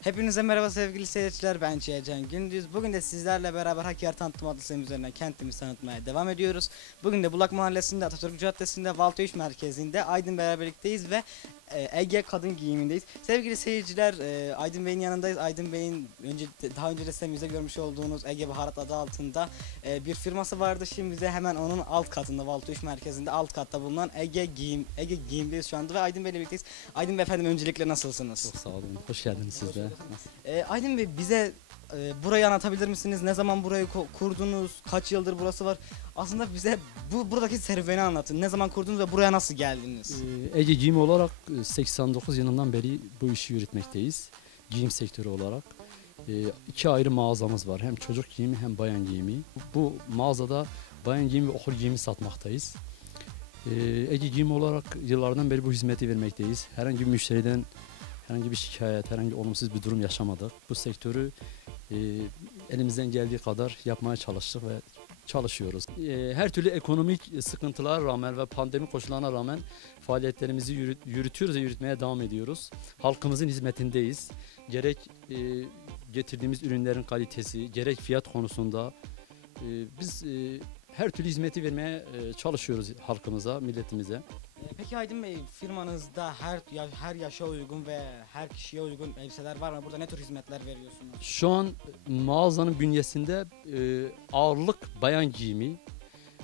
Hepinize merhaba sevgili seyirciler, ben Can Gündüz. Bugün de sizlerle beraber Hakkari Tanıtım adlı serimiz üzerinden kentimizi tanıtmaya devam ediyoruz. Bugün de Bulak Mahallesi'nde, Atatürk Caddesi'nde, Valtı 3 merkezinde Aydın beraberlikteyiz ve Ege kadın giyimindeyiz. Sevgili seyirciler, Aydın Bey'in yanındayız. Aydın Bey'in daha önce de sitemizde görmüş olduğunuz Ege Baharat adı altında bir firması vardı. Şimdi bize hemen onun alt katında, Valtı 3 merkezinde alt katta bulunan Ege Giyim'deyiz şu anda ve Aydın Bey'le birlikteyiz. Aydın Bey efendim, öncelikle nasılsınız? Çok sağ olun. Hoş geldiniz siz de. Aydın Bey, bize burayı anlatabilir misiniz? Ne zaman burayı kurdunuz? Kaç yıldır burası var? Aslında bize buradaki serüveni anlatın. Ne zaman kurdunuz ve buraya nasıl geldiniz? Ege Giyim olarak 89 yılından beri bu işi yürütmekteyiz. Giyim sektörü olarak. İki ayrı mağazamız var. Hem çocuk giyimi hem bayan giyimi. Bu mağazada bayan giyimi ve okul giyimi satmaktayız. Ege Giyim olarak yıllardan beri bu hizmeti vermekteyiz. Herhangi bir müşteriden herhangi bir şikayet, herhangi olumsuz bir durum yaşamadık. Bu sektörü elimizden geldiği kadar yapmaya çalıştık ve çalışıyoruz. Her türlü ekonomik sıkıntılara rağmen ve pandemi koşullarına rağmen faaliyetlerimizi yürütüyoruz ve yürütmeye devam ediyoruz. Halkımızın hizmetindeyiz. Gerek getirdiğimiz ürünlerin kalitesi, gerek fiyat konusunda biz her türlü hizmeti vermeye çalışıyoruz halkımıza, milletimize. Peki Aydın Bey, firmanızda her yaşa uygun ve her kişiye uygun elbiseler var mı? Burada ne tür hizmetler veriyorsunuz? Şu an mağazanın bünyesinde ağırlık bayan giyimi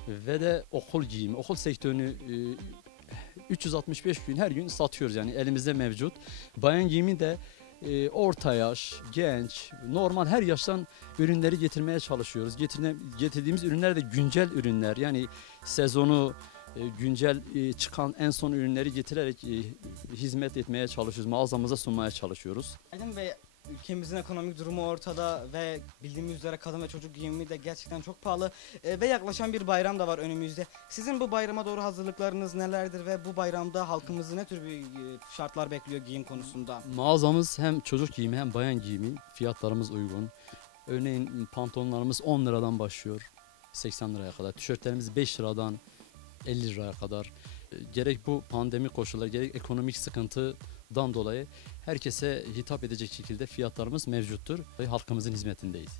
ve de okul giyimi. Okul sektörünü 365 gün her gün satıyoruz, yani elimizde mevcut. Bayan giyimi de orta yaş, genç, normal her yaştan ürünleri getirmeye çalışıyoruz. Getirdiğimiz ürünler de güncel ürünler, yani sezonu güncel çıkan en son ürünleri getirerek hizmet etmeye çalışıyoruz. Mağazamıza sunmaya çalışıyoruz. Aydın Bey, ülkemizin ekonomik durumu ortada ve bildiğimiz üzere kadın ve çocuk giyimi de gerçekten çok pahalı ve yaklaşan bir bayram da var önümüzde. Sizin bu bayrama doğru hazırlıklarınız nelerdir ve bu bayramda halkımızı ne tür bir şartlar bekliyor giyim konusunda? Mağazamız hem çocuk giyimi hem bayan giyimi, fiyatlarımız uygun. Örneğin pantolonlarımız 10 liradan başlıyor 80 liraya kadar. Tişörtlerimiz 5 liradan 50 liraya kadar. Gerek bu pandemi koşulları, gerek ekonomik sıkıntıdan dolayı herkese hitap edecek şekilde fiyatlarımız mevcuttur ve halkımızın hizmetindeyiz.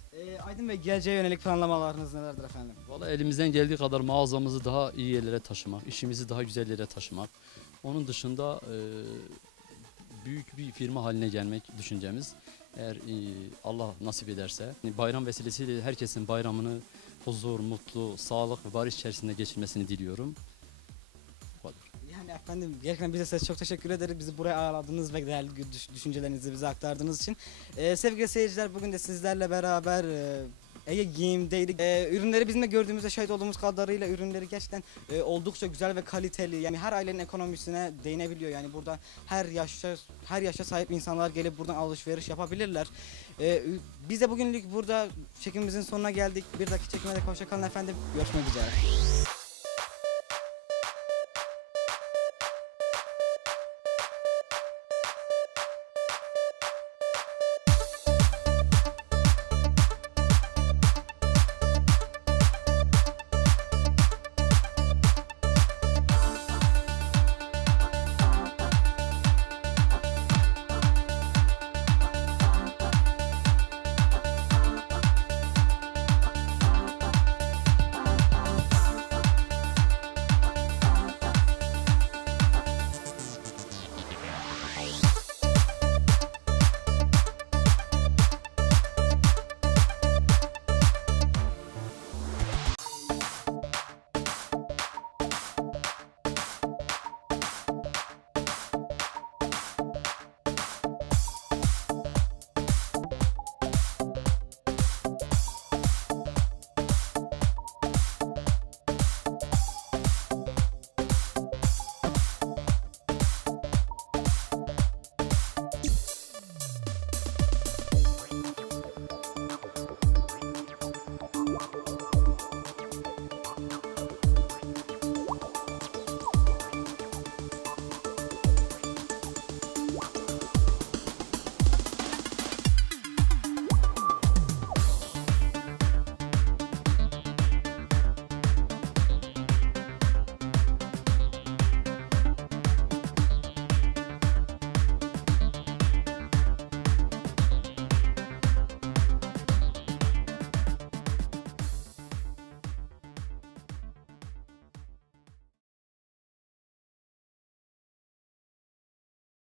Aydın Bey, geleceğe yönelik planlamalarınız nelerdir efendim? Vallahi elimizden geldiği kadar mağazamızı daha iyi yerlere taşımak, işimizi daha güzel yerlere taşımak. Onun dışında büyük bir firma haline gelmek düşüncemiz. Eğer Allah nasip ederse, bayram vesilesiyle herkesin bayramını huzur, mutlu, sağlık ve barış içerisinde geçirmesini diliyorum. Yani efendim, gerçekten bize çok teşekkür ederiz. Bizi buraya ağırladınız ve değerli düşüncelerinizi bize aktardığınız için. Sevgili seyirciler, bugün de sizlerle beraber Ege Giyim'deydik. Ürünleri bizim de gördüğümüzde şahit olduğumuz kadarıyla ürünleri gerçekten oldukça güzel ve kaliteli. Yani her ailenin ekonomisine değinebiliyor. Yani burada her yaşa sahip insanlar gelip buradan alışveriş yapabilirler. Biz de bugünlük burada çekimimizin sonuna geldik. Bir dahaki çekimde hoşça kalın efendim. Görüşmek üzere.